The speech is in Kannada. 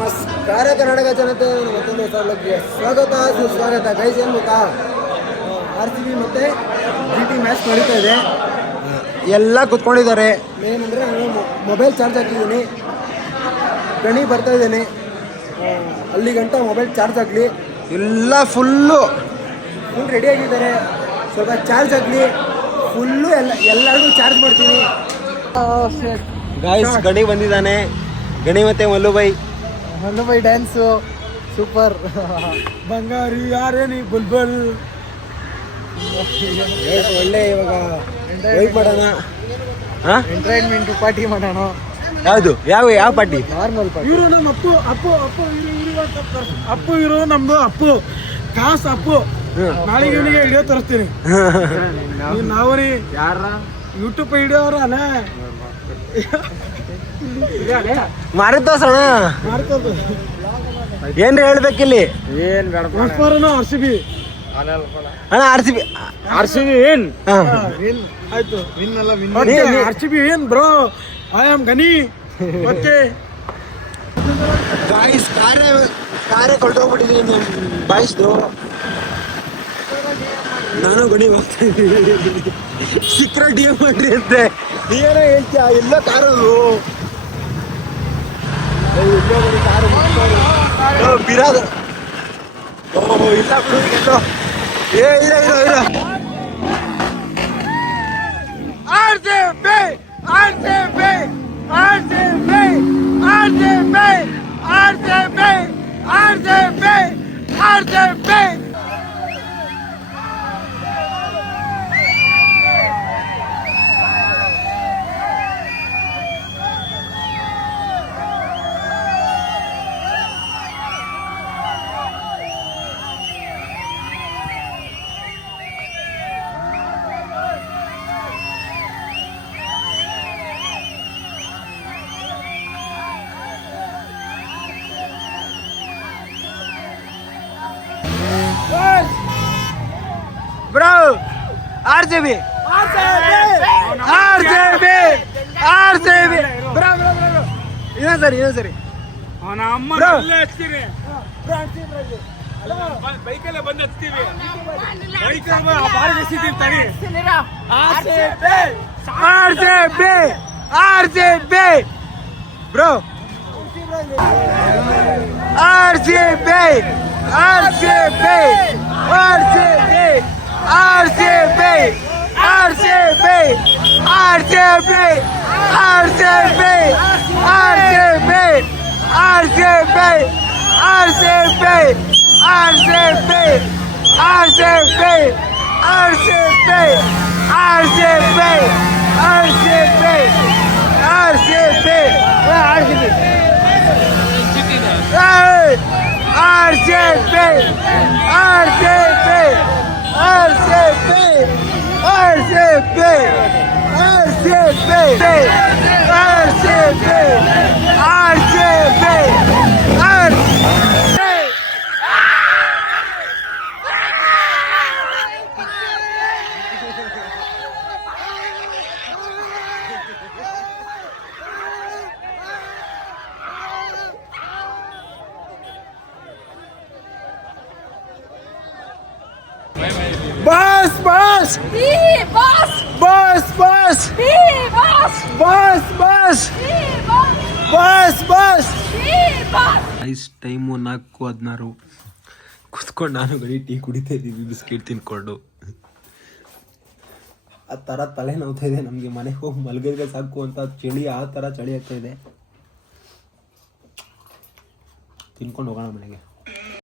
ನಮಸ್ಕಾರ ಕರ್ನಾಟಕ ಜನತೆ, ಮತ್ತೊಂದು ಹೊಸ ಸ್ವಾಗತ ಸುಸ್ವಾಗತ. ಗೈಸ್ ಏನು ಗೊತ್ತಾ, RCB ಮತ್ತು GT ಮ್ಯಾಚ್ ನಡೀತಾ ಇದೆ. ಎಲ್ಲ ಕುತ್ಕೊಂಡಿದ್ದಾರೆ. ಏನಂದರೆ ನಾನು ಮೊಬೈಲ್ ಚಾರ್ಜ್ ಹಾಕಿದ್ದೀನಿ, ಗಣಿ ಬರ್ತಾ ಇದ್ದೇನೆ, ಅಲ್ಲಿ ಗಂಟ ಮೊಬೈಲ್ ಚಾರ್ಜ್ ಆಗಲಿ. ಎಲ್ಲ ಫುಲ್ ರೆಡಿಯಾಗಿದ್ದಾರೆ. ಸ್ವಲ್ಪ ಚಾರ್ಜ್ ಆಗಲಿ, ಫುಲ್ಲು ಎಲ್ಲರಿಗೂ ಚಾರ್ಜ್ ಮಾಡ್ತೀನಿ. ಗಾಯ್ಸ್ ಗಣಿ ಬಂದಿದ್ದಾನೆ, ಗಣಿ ಮತ್ತೆ ಮಲ್ಲುಬೈ ಡ್ಯಾನ್ಸು ಸೂಪರ್. ಬಂಗಾರಿ ಯಾರೇನಿ ಬುಲ್ಬುಲ್. ಒಳ್ಳೆ ಇವಾಗ ವೈಟ್ ಮಾಡೋಣ, ಎಂಟರ್ಟೈನ್ಮೆಂಟ್ ಪಾರ್ಟಿ ಮಾಡೋಣ. ಯಾವುದು ಯಾವ ಪಾರ್ಟಿ? Normal party. ಇವರು ನಮ್ಮ ಅಪ್ಪು ಇವರು ನಮ್ದು ಅಪ್ಪು ಕಾಸ್ ಅಪ್ಪು. ನಾಳೆಗೆ ಇವನಿಗೆ ವಿಡಿಯೋ ತರಿಸ್ತೀನಿ. ನಾವರಿ ಯಾರ ಯೂಟ್ಯೂಬ್ ವಿಡಿಯೋ ಅವ್ರ ಅಲ್ಲ ಮಾರಿತೋಸಣ ಏನ್ರಿ ಹೇಳ್ಬೇಕಿಲ್ಲಿ? ಏನ್ RCB ಅಣ್ಣ, RCB ಏನ್ ಆಯ್ತು. RCB ಏನ್ bro, I am Gani. Okay guys, ಕಾರೇ ಕೊಟ್ಟೋಗ್ಬಿಟ್ಟಿದ್ದೀನಿ ಬಾಯ್ಸ್ದು. ನಾನು ಗಣಿ ಹೋಗ್ತಾ ಇದ್ದೀನಿ. ಸಿಕ್ರ DM ಮಾಡ್ರಿ ಅಂತೆ. ನೀನೇ ಹೇಳ್ತೀಯ? ಎಲ್ಲ ಕಾರದು ಬಿರಾದ. ಓಹೋ ಇಲ್ಲ ಬಿಡು, ಎಲ್ಲೋ ಇಲ್ಲ. RCB bro, RCB bro. ಇನ್ನೊಂದು ಸರಿ ಬೈಕಲ್ಲೇ ಬಂದು ಹಚ್ತೀವಿ. RCB bro, RCB time 4:16. ಕುತ್ಕೊಂಡು ನಾನು ಗಡಿ ಟೀ ಕುಡಿತಾ ಇದ್ದೀವಿ, ಬಿಸ್ಕೆಟ್ ತಿನ್ಕೊಂಡು. ಆ ಥರ ತಲೆ ನೋವ್ತಾ ಇದೆ ನಮಗೆ. ಮನೆಗೆ ಹೋಗಿ ಮಲಗಿದ್ರೆ ಸಾಕು ಅಂತ ಚಳಿ, ಆ ಥರ ಚಳಿ ಆಗ್ತಾ ಇದೆ. ತಿನ್ಕೊಂಡು ಹೋಗೋಣ ಮನೆಗೆ.